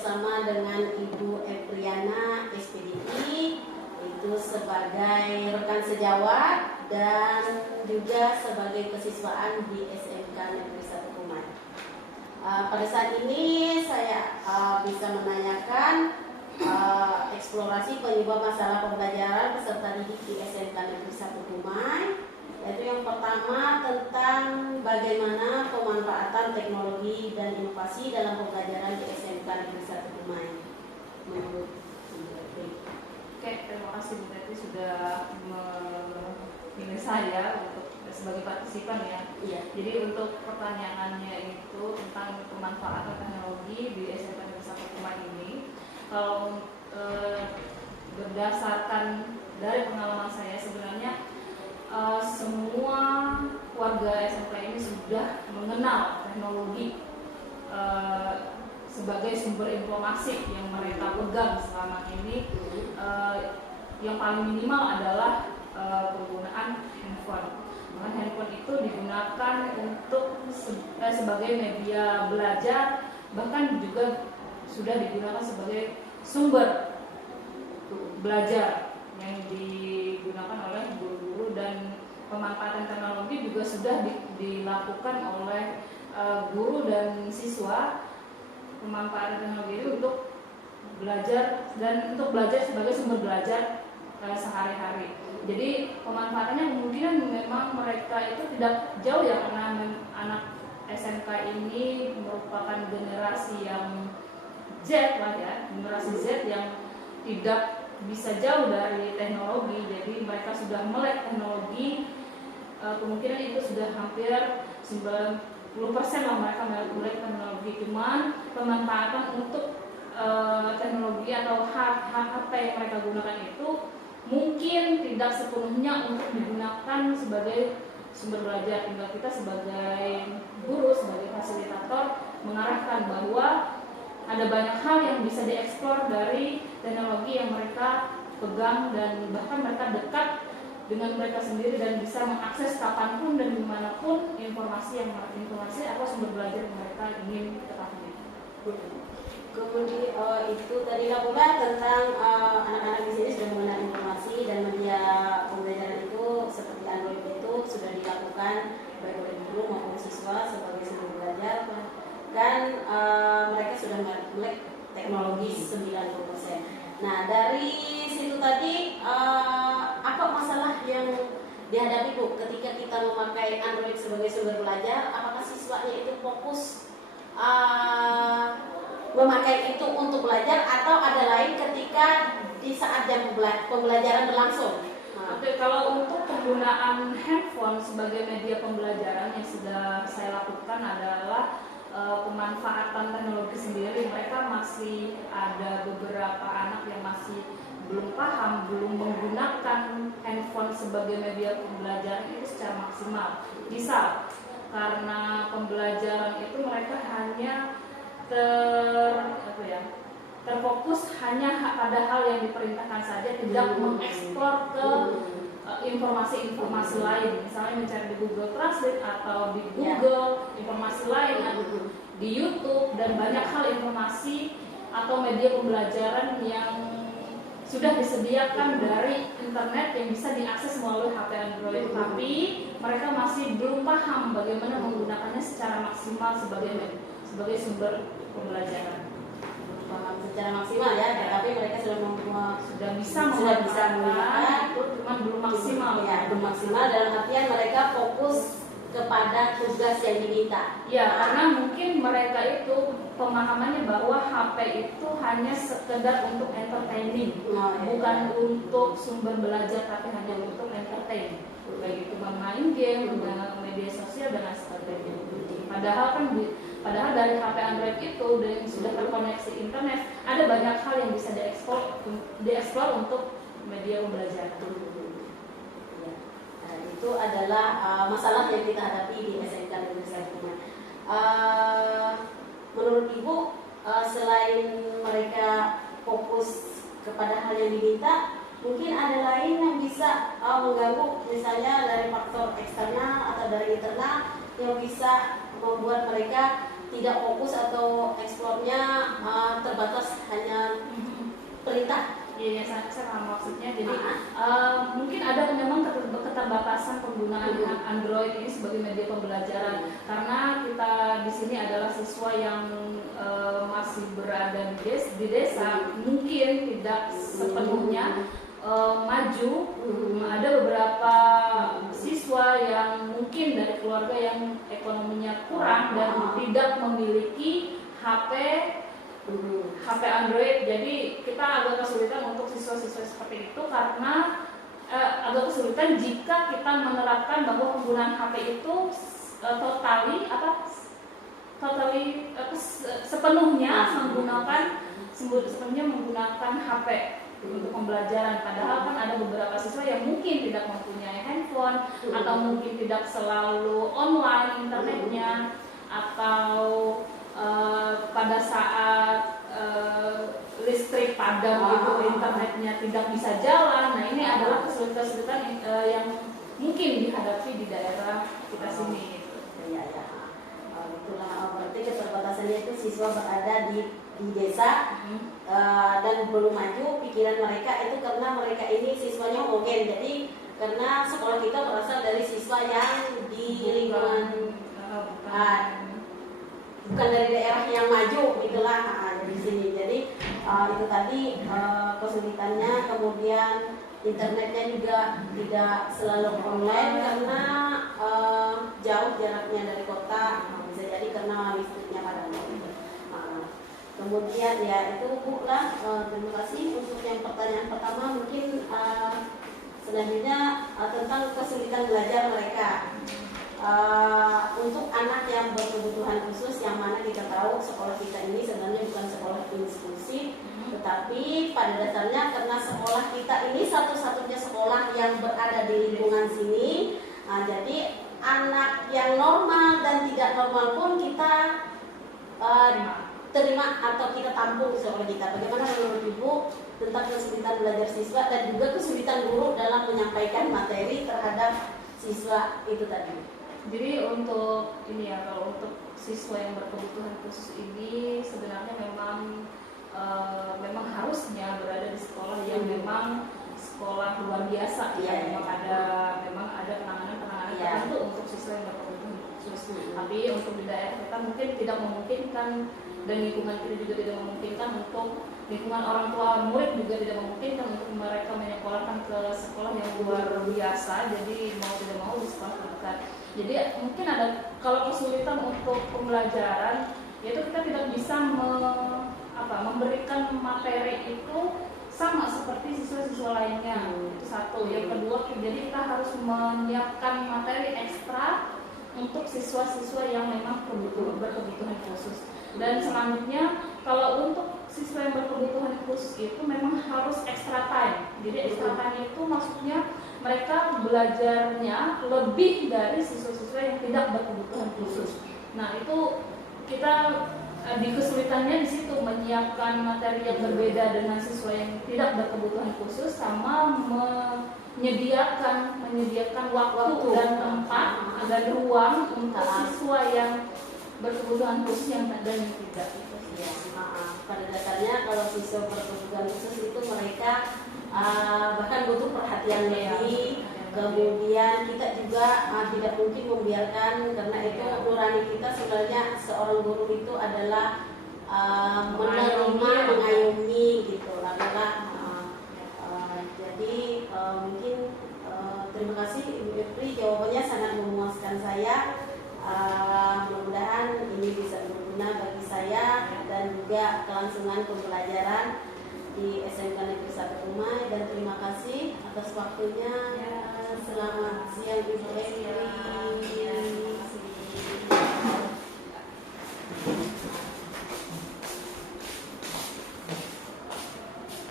bersama dengan Ibu Epriana SPDI, itu sebagai rekan sejawat dan juga sebagai kesiswaan di SMK Negeri 1 Kumai. Pada saat ini saya bisa menanyakan eksplorasi penyebab masalah pembelajaran peserta didik di SMK Negeri 1 Kumai, yaitu yang pertama tentang bagaimana pemanfaatan teknologi dan inovasi dalam pembelajaran di SMK Negeri 1 Kumai menurut Ibu Epri. Oke, terima kasih Bu Teti sudah memilih saya untuk sebagai partisipan ya. Iya. Jadi untuk pertanyaannya itu tentang pemanfaatan teknologi di SMK Negeri 1 Kumai ini, kalau berdasarkan dari pengalaman saya sebenarnya semua warga SMK ini sudah mengenal teknologi sebagai sumber informasi yang mereka pegang selama ini. Yang paling minimal adalah penggunaan handphone. Maka handphone itu digunakan untuk sebagai media belajar, bahkan juga sudah digunakan sebagai sumber belajar yang digunakan oleh guru-guru, dan pemanfaatan teknologi juga sudah dilakukan oleh guru dan siswa. Pemanfaatan teknologi itu untuk belajar dan untuk belajar sebagai sumber belajar sehari-hari. Jadi pemanfaatannya kemungkinan memang mereka itu tidak jauh ya, karena anak SMK ini merupakan generasi yang Z lah ya, generasi Z yang tidak bisa jauh dari teknologi. Jadi mereka sudah melek teknologi, kemungkinan itu sudah hampir 90% lah mereka melek teknologi. Cuman pemanfaatan untuk teknologi atau HP yang mereka gunakan itu mungkin tidak sepenuhnya untuk digunakan sebagai sumber belajar. Tinggal kita sebagai guru, sebagai fasilitator mengarahkan bahwa ada banyak hal yang bisa dieksplor dari teknologi yang mereka pegang, dan bahkan mereka dekat dengan mereka sendiri dan bisa mengakses kapanpun dan dimanapun informasi atau sumber belajar yang mereka ingin ketahui. Kemudian itu tadi lah pula tentang anak-anak di sini sudah mengenal informasi dan media pembelajaran itu seperti Android itu sudah dilakukan baik oleh guru maupun siswa sebagai sumber belajar, dan mereka sudah melek teknologi 90%. Nah, dari situ tadi apa masalah yang dihadapi Bu ketika kita memakai Android sebagai sumber belajar? Apakah siswanya itu fokus memakai itu untuk belajar, atau ada lain ketika di saat jam pembelajaran berlangsung? Oke, kalau untuk penggunaan handphone sebagai media pembelajaran yang sudah saya lakukan adalah pemanfaatan teknologi sendiri. Mereka masih ada beberapa anak yang masih belum paham, belum menggunakan handphone sebagai media pembelajaran itu secara maksimal. Misal, karena pembelajaran itu mereka hanya terfokus hanya pada hal yang diperintahkan saja, tidak mengeksplor ke informasi-informasi lain, misalnya mencari di Google Translate atau di Google informasi lain, di YouTube, dan banyak hal informasi atau media pembelajaran yang sudah disediakan dari internet yang bisa diakses melalui HP Android. Tapi mereka masih belum paham bagaimana menggunakannya secara maksimal sebagai sumber pembelajaran. Paham secara maksimal ya, tetapi mereka sudah bisa menggunakan itu, cuma belum maksimal. Ya, belum maksimal dalam artian mereka fokus kepada tugas yang diminta. Ya, karena mungkin mereka itu pemahamannya bahwa HP itu hanya sekedar untuk entertaining, bukan untuk sumber belajar, tapi hanya untuk entertain, baik itu bermain game, media sosial dan sebagainya. Padahal dari HP Android itu yang sudah terkoneksi internet, ada banyak hal yang bisa dieksplor untuk media pembelajaran. Ya. Nah, itu adalah masalah yang kita hadapi di SMK Negeri 1 Kumai. Menurut Ibu, selain mereka fokus kepada hal yang diminta, mungkin ada lain yang bisa mengganggu, misalnya dari faktor eksternal atau dari internal yang bisa membuat mereka tidak fokus atau eksplornya terbatas hanya perintah. Iya, saya paham maksudnya. Jadi mungkin ada memang keterbatasan penggunaan Android ini sebagai media pembelajaran karena kita di sini adalah siswa yang masih berada di desa, mungkin tidak sepenuhnya maju. Ada beberapa siswa yang mungkin dari keluarga yang ekonominya kurang dan tidak memiliki HP Android, jadi kita agak kesulitan untuk siswa-siswa seperti itu karena agak kesulitan jika kita menerapkan bahwa penggunaan HP itu sepenuhnya menggunakan HP untuk pembelajaran. Padahal kan ada beberapa siswa yang mungkin tidak mempunyai handphone atau mungkin tidak selalu online internetnya, atau pada saat listrik padam itu internetnya tidak bisa jalan. Nah, ini adalah kesulitan-kesulitan yang mungkin dihadapi di daerah kita sini. Ya. Itulah berarti keterbatasannya itu siswa berada di desa dan belum maju pikiran mereka itu karena mereka ini siswanya homogen. Jadi karena sekolah kita berasal dari siswa yang di lingkungan bukan dari daerah yang maju gitulah di sini. Jadi itu tadi kesulitannya, kemudian internetnya juga tidak selalu online karena jauh jaraknya dari kota, bisa jadi karena listriknya padam. Kemudian ya itu Bu lah, terima kasih untuk yang pertanyaan pertama. Mungkin selanjutnya tentang kesulitan belajar mereka. Untuk anak yang berkebutuhan khusus, yang mana kita tahu sekolah kita ini sebenarnya bukan sekolah inklusif, tetapi pada dasarnya karena sekolah kita ini satu-satunya sekolah yang berada di lingkungan sini, jadi anak yang normal dan tidak normal pun kita terima atau kita tampung di sekolah kita. Bagaimana menurut Ibu tentang kesulitan belajar siswa dan juga kesulitan guru dalam menyampaikan materi terhadap siswa itu tadi? Jadi untuk ini ya, kalau untuk siswa yang berkebutuhan khusus ini sebenarnya memang harusnya berada di sekolah yang memang sekolah luar biasa ya. Memang ada penanganan tertentu untuk siswa yang berkebutuhan khusus. Tapi untuk di daerah kita mungkin tidak memungkinkan, dan lingkungan kita juga tidak memungkinkan, untuk lingkungan orang tua murid juga tidak memungkinkan untuk mereka menyekolahkan ke sekolah yang luar biasa. Jadi mau tidak mau di sekolah terdekat. Jadi mungkin ada, kalau kesulitan untuk pembelajaran, yaitu kita tidak bisa memberikan materi itu sama seperti siswa-siswa lainnya. Itu satu. Yang kedua, jadi kita harus menyiapkan materi ekstra untuk siswa-siswa yang memang berkebutuhan khusus. Dan selanjutnya, kalau untuk siswa yang berkebutuhan khusus itu memang harus extra time. Jadi extra time itu maksudnya mereka belajarnya lebih dari siswa-siswa yang tidak berkebutuhan khusus. Nah, itu kita di kesulitannya di situ, menyiapkan materi yang berbeda dengan siswa yang tidak berkebutuhan khusus, sama menyediakan waktu dan tempat dan ruang untuk siswa yang berkebutuhan khusus yang ada dan tidak. Pada dasarnya kalau siswa berkebutuhan khusus itu mereka bahkan butuh perhatian lebih. Kemudian kita juga tidak mungkin membiarkan, karena itu nurani kita sebenarnya seorang guru itu adalah menerima, mengayomi gitu adalah. Jadi mungkin terima kasih Ibu Epri, jawabannya sangat memuaskan saya. Mudah-mudahan ini bisa berguna bagi saya dan juga kelangsungan pembelajaran di SMK Negeri 1 Rumah. Dan terima kasih atas waktunya. Selamat siang Ibu Epri.